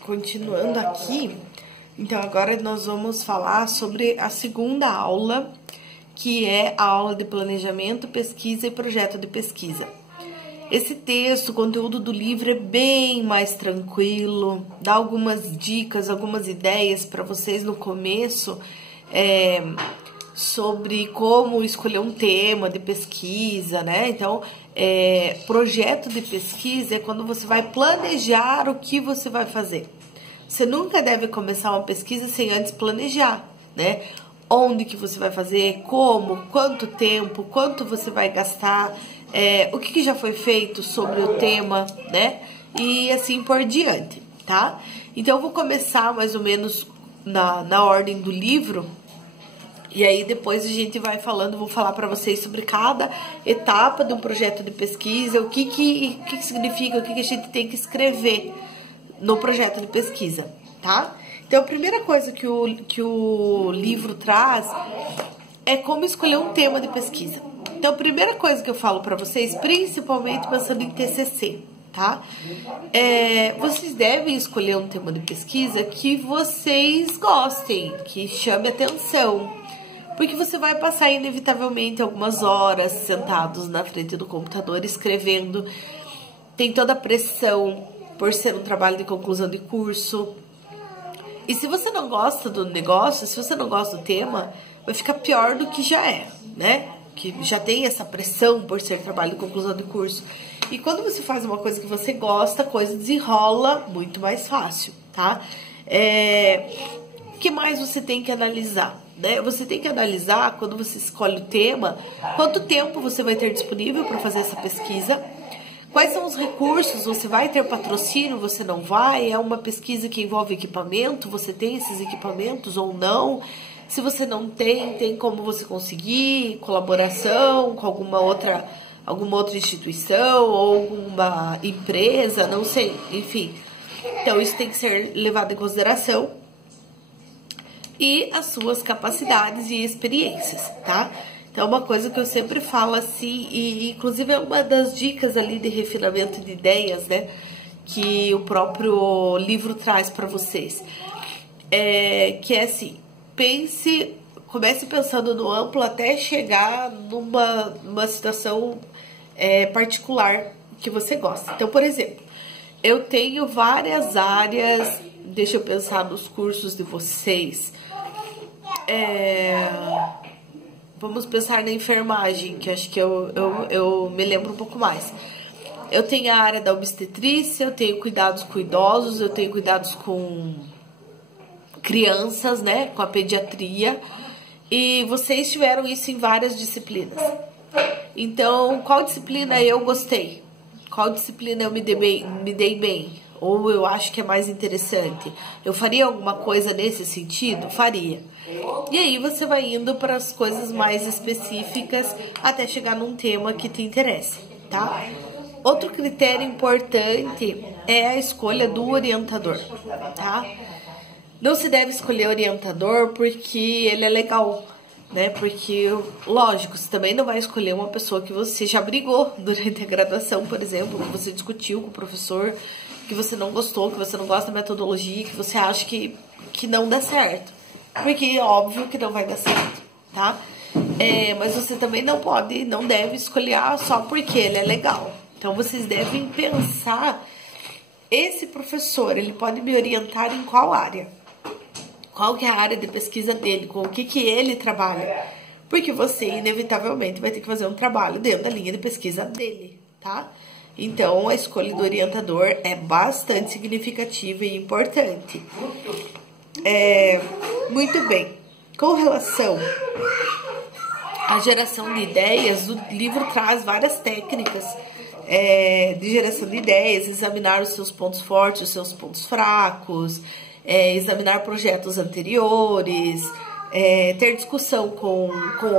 continuando aqui, então agora nós vamos falar sobre a segunda aula, que é a aula de planejamento, pesquisa e projeto de pesquisa. Esse texto, o conteúdo do livro é bem mais tranquilo, dá algumas dicas, algumas ideias para vocês no começo, sobre como escolher um tema de pesquisa, né? Então, projeto de pesquisa é quando você vai planejar o que você vai fazer. Você nunca deve começar uma pesquisa sem antes planejar, né? Onde que você vai fazer, como, quanto tempo, quanto você vai gastar, o que já foi feito sobre o tema, né? E assim por diante, tá? Então, eu vou começar mais ou menos na ordem do livro. E aí depois a gente vai falando, vou falar para vocês sobre cada etapa de um projeto de pesquisa, o que significa, o que a gente tem que escrever no projeto de pesquisa, tá? Então a primeira coisa que o livro traz é como escolher um tema de pesquisa. Então a primeira coisa que eu falo para vocês, principalmente pensando em TCC, tá? Vocês devem escolher um tema de pesquisa que vocês gostem, que chame atenção. Porque você vai passar inevitavelmente algumas horas sentados na frente do computador escrevendo. Tem toda a pressão por ser um trabalho de conclusão de curso. E se você não gosta do negócio, se você não gosta do tema, vai ficar pior do que já é, né? Que já tem essa pressão por ser trabalho de conclusão de curso. E quando você faz uma coisa que você gosta, a coisa desenrola muito mais fácil, tá? O que mais você tem que analisar? Né? Você tem que analisar, quando você escolhe o tema, quanto tempo você vai ter disponível para fazer essa pesquisa, quais são os recursos, você vai ter patrocínio, você não vai, é uma pesquisa que envolve equipamento, você tem esses equipamentos ou não, se você não tem, tem como você conseguir colaboração com alguma outra instituição ou alguma empresa, não sei, enfim. Então isso tem que ser levado em consideração. E as suas capacidades e experiências, tá? Então, uma coisa que eu sempre falo assim, e inclusive é uma das dicas ali de refinamento de ideias, né? Que o próprio livro traz para vocês. Que é assim, comece pensando no amplo até chegar numa situação particular que você gosta. Então, por exemplo, eu tenho várias áreas, deixa eu pensar nos cursos de vocês. Vamos pensar na enfermagem, que acho que eu me lembro um pouco mais. Eu tenho a área da obstetrícia, eu tenho cuidados com idosos, eu tenho cuidados com crianças, né, com a pediatria, e vocês tiveram isso em várias disciplinas. Então, qual disciplina eu gostei? Qual disciplina eu me dei bem? Ou eu acho que é mais interessante? Eu faria alguma coisa nesse sentido? Faria. E aí você vai indo para as coisas mais específicas até chegar num tema que te interessa, tá? Outro critério importante é a escolha do orientador, tá? Não se deve escolher orientador porque ele é legal, né? Porque, lógico, você também não vai escolher uma pessoa que você já brigou durante a graduação, por exemplo, que você discutiu com o professor, que você não gostou, que você não gosta da metodologia, que você acha que não dá certo. Porque é óbvio que não vai dar certo, tá? Mas você também não deve escolher só porque ele é legal. Então, vocês devem pensar, esse professor, ele pode me orientar em qual área? Qual que é a área de pesquisa dele? Com o que ele trabalha? Porque você, inevitavelmente, vai ter que fazer um trabalho dentro da linha de pesquisa dele, tá? Então, a escolha do orientador é bastante significativa e importante. Muito bem. Com relação à geração de ideias, o livro traz várias técnicas de geração de ideias, examinar os seus pontos fortes, os seus pontos fracos, examinar projetos anteriores, ter discussão com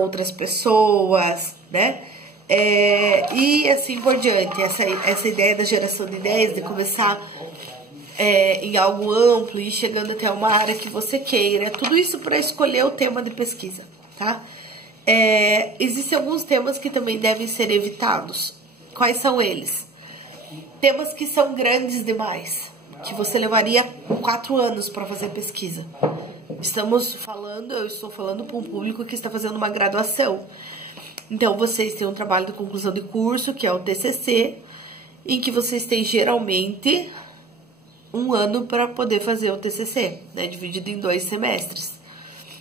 outras pessoas, né? E assim por diante, essa ideia da geração de ideias, de começar em algo amplo e chegando até uma área que você queira, tudo isso para escolher o tema de pesquisa, tá? Existem alguns temas que também devem ser evitados. Quais são eles? Temas que são grandes demais. que você levaria 4 anos para fazer a pesquisa. Eu estou falando para um público que está fazendo uma graduação. Então, vocês têm um trabalho de conclusão de curso, que é o TCC, em que vocês têm geralmente 1 ano para poder fazer o TCC, né? Dividido em 2 semestres.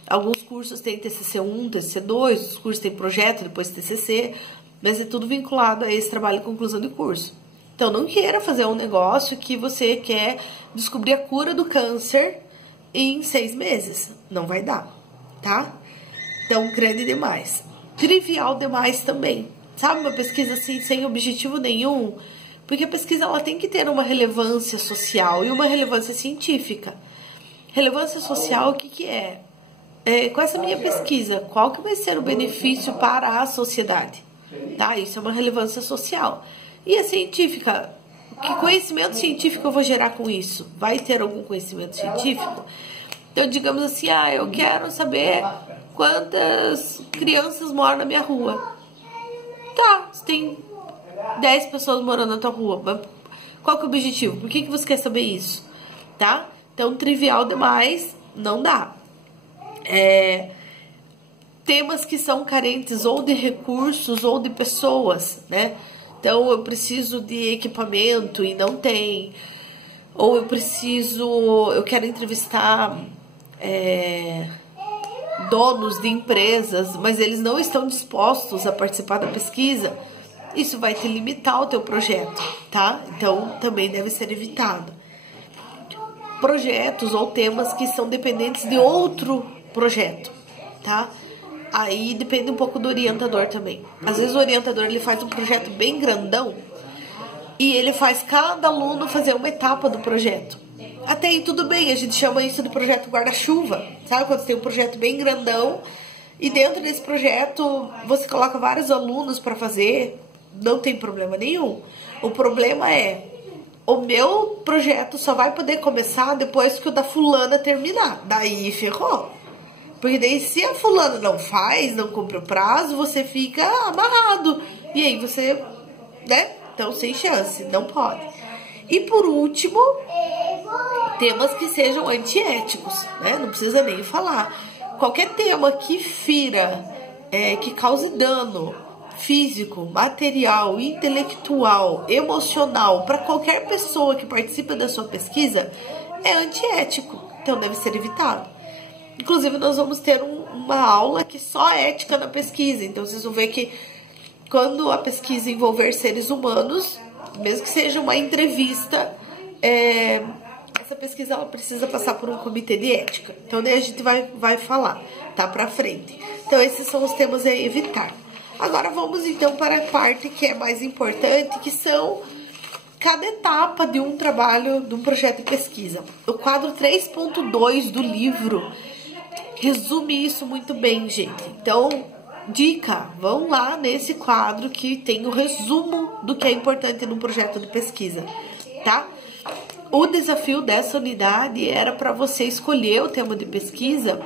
Alguns cursos têm TCC1, TCC2, os cursos têm projeto, depois TCC, mas é tudo vinculado a esse trabalho de conclusão de curso. Então, não queira fazer um negócio que você quer descobrir a cura do câncer em 6 meses. Não vai dar, tá? Então, grande demais. Trivial demais também. Sabe, uma pesquisa assim, sem objetivo nenhum? Porque a pesquisa, ela tem que ter uma relevância social e uma relevância científica. Relevância social, o que que é? Com essa minha pesquisa, qual que vai ser o benefício para a sociedade? Tá? Isso é uma relevância social. E a científica, que conhecimento científico eu vou gerar com isso? Vai ter algum conhecimento científico? Então, digamos assim, eu quero saber quantas crianças moram na minha rua. Tá, você tem 10 pessoas morando na tua rua. Mas qual que é o objetivo? Por que você quer saber isso? Tá? Então, trivial demais, não dá. Temas que são carentes ou de recursos ou de pessoas, né? Então, eu preciso de equipamento e não tem. Ou eu quero entrevistar donos de empresas, mas eles não estão dispostos a participar da pesquisa. Isso vai te limitar o teu projeto, tá? Então, também deve ser evitado. Projetos ou temas que são dependentes de outro projeto, tá? Aí depende um pouco do orientador também. Às vezes o orientador, ele faz um projeto bem grandão e ele faz cada aluno fazer uma etapa do projeto. Até aí tudo bem, a gente chama isso de projeto guarda-chuva, sabe? Quando você tem um projeto bem grandão e dentro desse projeto você coloca vários alunos para fazer, não tem problema nenhum. O problema é, o meu projeto só vai poder começar depois que o da fulana terminar. Daí ferrou. Porque daí se a fulana não faz, não cumpre o prazo, você fica amarrado. E aí você, né? Então, sem chance, não pode. E por último, temas que sejam antiéticos, né? Não precisa nem falar. Qualquer tema que fira, que cause dano físico, material, intelectual, emocional para qualquer pessoa que participa da sua pesquisa é antiético. Então, deve ser evitado. Inclusive, nós vamos ter uma aula que só é ética na pesquisa. Então, vocês vão ver que quando a pesquisa envolver seres humanos, mesmo que seja uma entrevista, essa pesquisa ela precisa passar por um comitê de ética. Então, daí a gente vai falar, tá? Pra frente. Então, esses são os temas a evitar. Agora, vamos então para a parte que é mais importante, que são cada etapa de um trabalho, de um projeto de pesquisa. O quadro 3.2 do livro resume isso muito bem, gente. Então, dica, vão lá nesse quadro que tem o resumo do que é importante num projeto de pesquisa, tá? O desafio dessa unidade era para você escolher o tema de pesquisa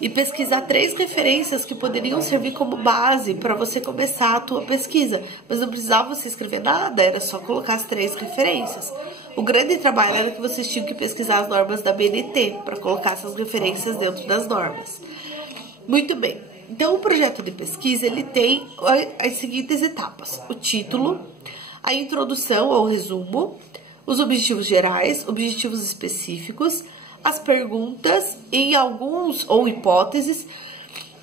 e pesquisar 3 referências que poderiam servir como base para você começar a tua pesquisa. Mas não precisava você escrever nada, era só colocar as 3 referências. O grande trabalho era que vocês tinham que pesquisar as normas da BNT para colocar essas referências dentro das normas. Muito bem. Então, o projeto de pesquisa, ele tem as seguintes etapas. O título, a introdução ou resumo, os objetivos gerais, objetivos específicos, as perguntas, em alguns, ou hipóteses,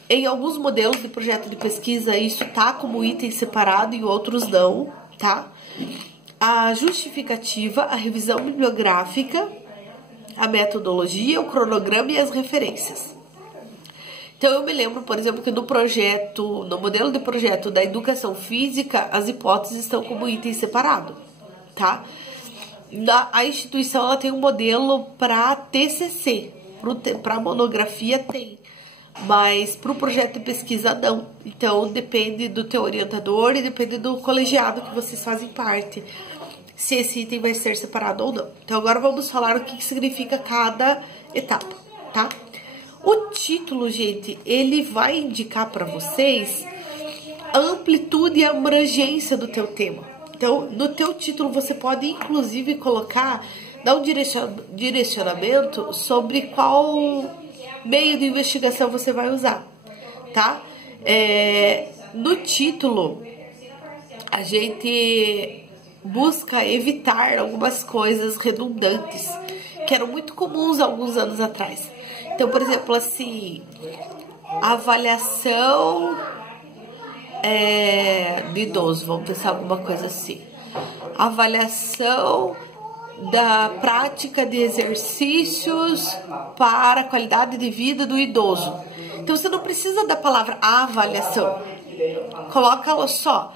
em alguns modelos de projeto de pesquisa, isso tá como item separado e outros não, tá? A justificativa, a revisão bibliográfica, a metodologia, o cronograma e as referências. Então, eu me lembro, por exemplo, que no modelo de projeto da educação física, as hipóteses estão como item separado, tá? A instituição, ela tem um modelo para TCC, para monografia tem, mas para o projeto de pesquisa não. Então, depende do teu orientador e depende do colegiado que vocês fazem parte, se esse item vai ser separado ou não. Então, agora vamos falar o que significa cada etapa, tá? O título, gente, ele vai indicar para vocês a amplitude e a abrangência do teu tema. Então, no teu título, você pode, inclusive, dar um direcionamento sobre qual meio de investigação você vai usar, tá? No título, a gente busca evitar algumas coisas redundantes, que eram muito comuns alguns anos atrás. Então, por exemplo, assim, avaliação do idoso, vamos pensar alguma coisa assim. Avaliação da prática de exercícios para a qualidade de vida do idoso. Então, você não precisa da palavra avaliação. Coloca só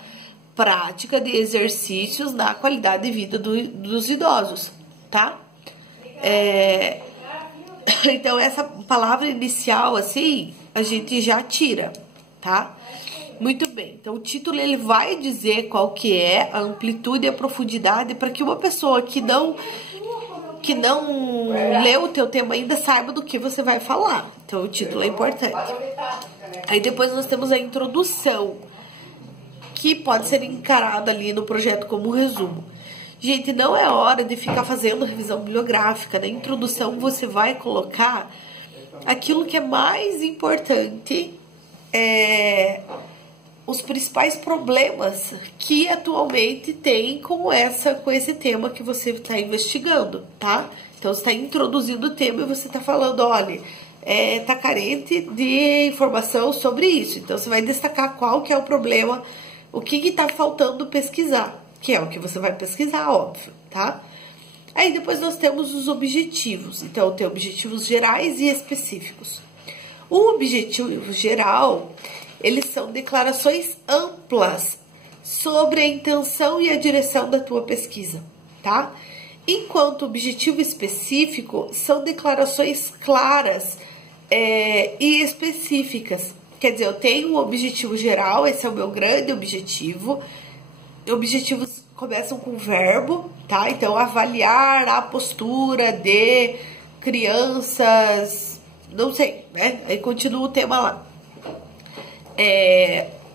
prática de exercícios na qualidade de vida dos idosos, tá? Então, essa palavra inicial, assim, a gente já tira, tá? Muito bem. Então, o título, ele vai dizer qual que é a amplitude e a profundidade para que uma pessoa que não leu o teu tema ainda saiba do que você vai falar. Então, o título é importante. Aí, depois nós temos a introdução, que pode ser encarada ali no projeto como um resumo. Gente, não é hora de ficar fazendo revisão bibliográfica. Na introdução, você vai colocar aquilo que é mais importante, os principais problemas que atualmente tem com esse tema que você está investigando, tá? Então, você está introduzindo o tema e você está falando, olha, tá carente de informação sobre isso. Então, você vai destacar qual que é o problema, o que está faltando pesquisar, que é o que você vai pesquisar, óbvio, tá? Aí, depois nós temos os objetivos. Então, tem objetivos gerais e específicos. O objetivo geral, eles são declarações amplas sobre a intenção e a direção da tua pesquisa, tá? Enquanto o objetivo específico são declarações claras e específicas. Quer dizer, eu tenho um objetivo geral, esse é o meu grande objetivo. Objetivos começam com verbo, tá? Então, avaliar a postura de crianças, não sei, né? Aí continua o tema lá.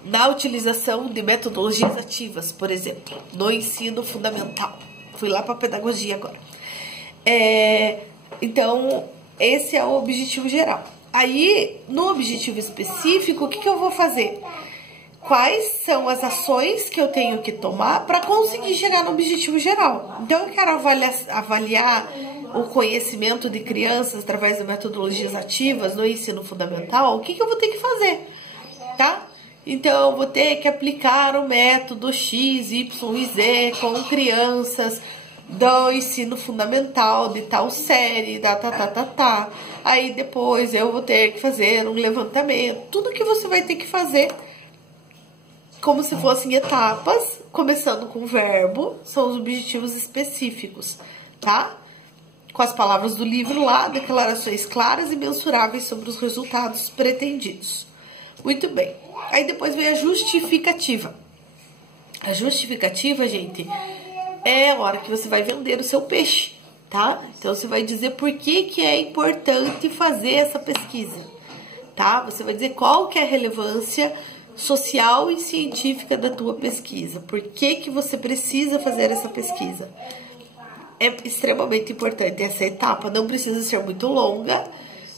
Na utilização de metodologias ativas, por exemplo, no ensino fundamental. Fui lá para a pedagogia agora. Então, esse é o objetivo geral. Aí, no objetivo específico, o que eu vou fazer? Quais são as ações que eu tenho que tomar para conseguir chegar no objetivo geral? Então, eu quero avaliar o conhecimento de crianças através de metodologias ativas no ensino fundamental. O que eu vou ter que fazer? Tá? Então, eu vou ter que aplicar o método X, Y e Z com crianças do ensino fundamental, de tal série, Aí, depois, eu vou ter que fazer um levantamento. Tudo que você vai ter que fazer, como se fossem etapas, começando com verbo, são os objetivos específicos, tá? Com as palavras do livro lá, declarações claras e mensuráveis sobre os resultados pretendidos. Muito bem. Aí depois vem a justificativa. A justificativa, gente, é a hora que você vai vender o seu peixe, tá? Então, você vai dizer por que é importante fazer essa pesquisa, tá? Você vai dizer qual que é a relevância social e científica da tua pesquisa. Por que você precisa fazer essa pesquisa? É extremamente importante essa etapa. Não precisa ser muito longa,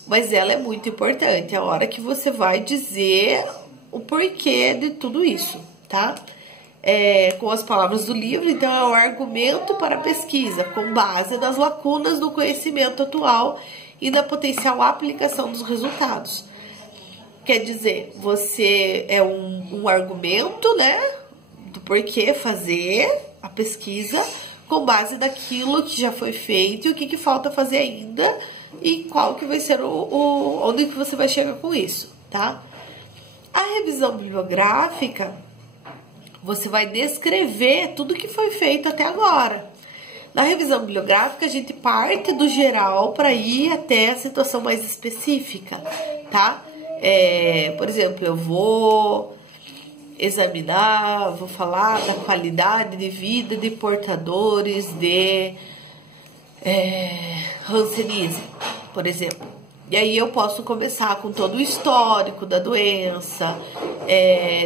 mas ela é muito importante. É a hora que você vai dizer o porquê de tudo isso, tá? Com as palavras do livro, então é o argumento para a pesquisa, com base nas lacunas do conhecimento atual e na potencial aplicação dos resultados. Quer dizer, você é um argumento, né, do porquê fazer a pesquisa com base naquilo que já foi feito e o que falta fazer ainda e qual que vai ser onde que você vai chegar com isso, tá? A revisão bibliográfica, você vai descrever tudo que foi feito até agora. Na revisão bibliográfica, a gente parte do geral para ir até a situação mais específica, tá? Por exemplo, eu vou examinar, vou falar da qualidade de vida de portadores de hanseníase, por exemplo. E aí eu posso começar com todo o histórico da doença,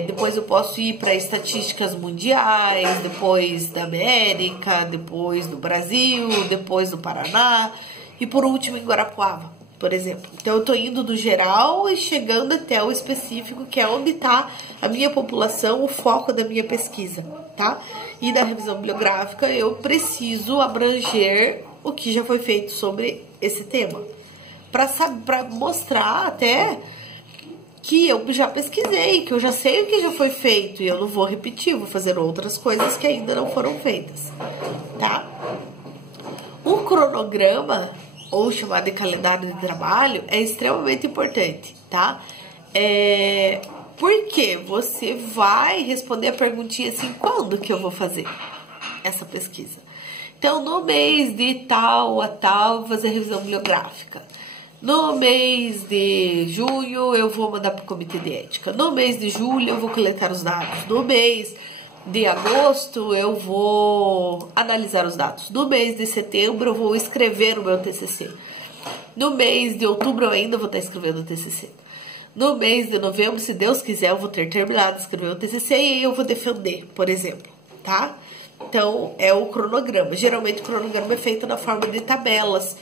depois eu posso ir para estatísticas mundiais, depois da América, depois do Brasil, depois do Paraná e por último em Guarapuava, por exemplo. Então eu tô indo do geral e chegando até o específico, que é onde tá a minha população, o foco da minha pesquisa, tá? E da revisão bibliográfica eu preciso abranger o que já foi feito sobre esse tema, para mostrar até que eu já pesquisei, que eu já sei o que já foi feito e eu não vou repetir, vou fazer outras coisas que ainda não foram feitas, tá? O cronograma, ou chamado de calendário de trabalho, é extremamente importante, tá? Porque você vai responder a perguntinha assim, quando que eu vou fazer essa pesquisa? Então, no mês de tal a tal, vou fazer revisão bibliográfica. No mês de junho, eu vou mandar para o comitê de ética. No mês de julho, eu vou coletar os dados. No mês de agosto, eu vou analisar os dados. No mês de setembro, eu vou escrever o meu TCC. No mês de outubro, eu ainda vou estar escrevendo o TCC. No mês de novembro, se Deus quiser, eu vou ter terminado de escrever o TCC e aí eu vou defender, por exemplo, tá? Então, é o cronograma. Geralmente, o cronograma é feito na forma de tabelas.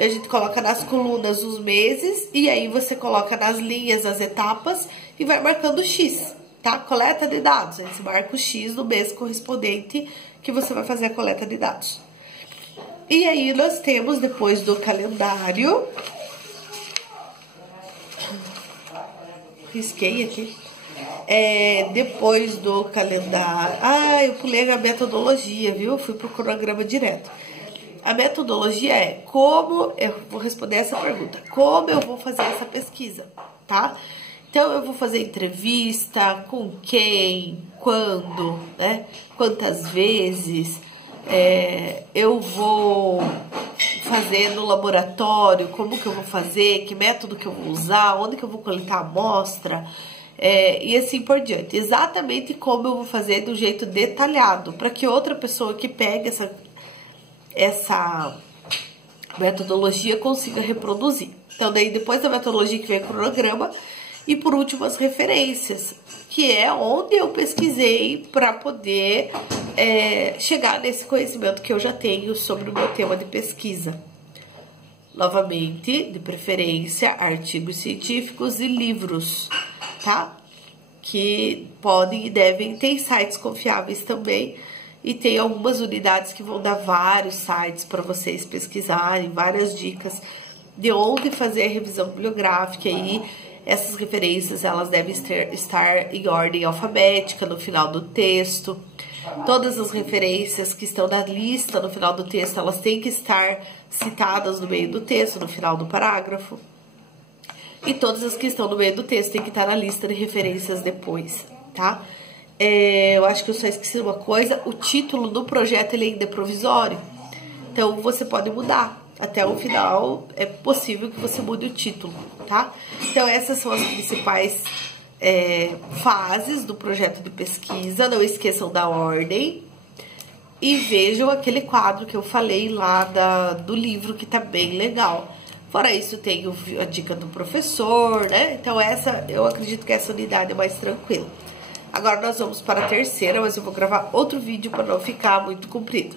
A gente coloca nas colunas os meses e aí você coloca nas linhas as etapas e vai marcando o X, tá? Coleta de dados. Aí você marca o X do mês correspondente que você vai fazer a coleta de dados. E aí nós temos, depois do calendário... Risquei aqui. Depois do calendário... Ah, eu pulei a metodologia, viu? Fui pro cronograma direto. A metodologia é como... Eu vou responder essa pergunta. Como eu vou fazer essa pesquisa, tá? Então, eu vou fazer entrevista, com quem, quando, né? Quantas vezes... eu vou fazer no laboratório, como que eu vou fazer, que método que eu vou usar, onde que eu vou coletar a amostra, e assim por diante. Exatamente como eu vou fazer do jeito detalhado, para que outra pessoa que pegue essa metodologia consiga reproduzir. Então, daí depois da metodologia que vem o cronograma, e por último as referências, que é onde eu pesquisei para poder chegar nesse conhecimento que eu já tenho sobre o meu tema de pesquisa. Novamente, de preferência, artigos científicos e livros, tá? Que podem e devem ter sites confiáveis também. E tem algumas unidades que vão dar vários sites para vocês pesquisarem, várias dicas de onde fazer a revisão bibliográfica. E essas referências, elas devem estar em ordem alfabética no final do texto. Todas as referências que estão na lista no final do texto, elas têm que estar citadas no meio do texto, no final do parágrafo. E todas as que estão no meio do texto têm que estar na lista de referências depois, tá? Eu acho que eu só esqueci uma coisa, o título do projeto ele ainda é provisório, então você pode mudar, até o final é possível que você mude o título, tá? Então essas são as principais fases do projeto de pesquisa, não esqueçam da ordem e vejam aquele quadro que eu falei lá do livro que tá bem legal. Fora isso tem a dica do professor, né? Então eu acredito que essa unidade é mais tranquila. Agora nós vamos para a terceira, mas eu vou gravar outro vídeo para não ficar muito comprido.